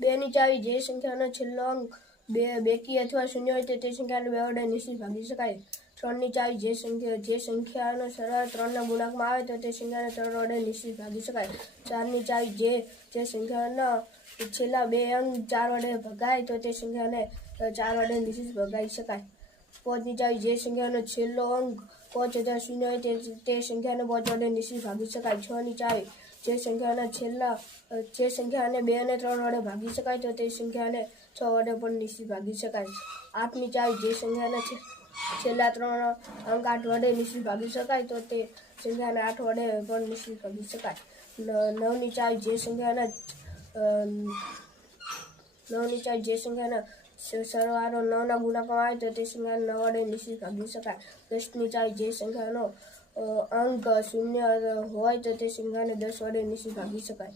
2ની ચાવી જે સંખ્યાનો છેલ્લો અંક બેકી અથવા શૂન્ય હોય તો તે સંખ્યાને 2 વડે નિશ્ચિત ભાગી શકાય. 3ની ચાવી જે સંખ્યાનો સરવાળો 3ના ગુણાંકમાં આવે તો તે સંખ્યાને 3 વડે નિશ્ચિત ભાગી શકાય. 4ની ચાવી જે સંખ્યાના છેલ્લા 2 અંક 4 વડે ભગાય તો તે સંખ્યાને 4 વડે નિશ્ચિત ભગાઈ શકાય. 5ની ચાવી જે સંખ્યાનો છેલ્લો અંક 5 અથવા શૂન્ય હોય તે સંખ્યાને 5 વડે નિશ્ચિત ભાગી શકાય. 6ની ચાવી જે સંખ્યાને 2 અને 3 વડે ભાગી શકાય તો તે સંખ્યાને 6 વડે પણ નિશ્ચિત ભાગી શકાય. 8ની ચાવી જે સંખ્યાના છેલ્લા 3 અંક 8 વડે નિશ્ચિત ભાગી શકાય તો તે સંખ્યાને 8 વડે પણ નિશ્ચિત ભાગી શકાય. 9ની ચાવી જે સંખ્યાનો સરવાળો 9ના ગુણાંકમાં આવે તો તે સંખ્યાને 9 વડે નિશ્ચિત ભાગી શકાય. 10ની ચાવી જે સંખ્યાનો અંક શૂન્ય હોય તો તે સંખ્યાને 10 વડે નિશ્ચિત ભાગી શકાય.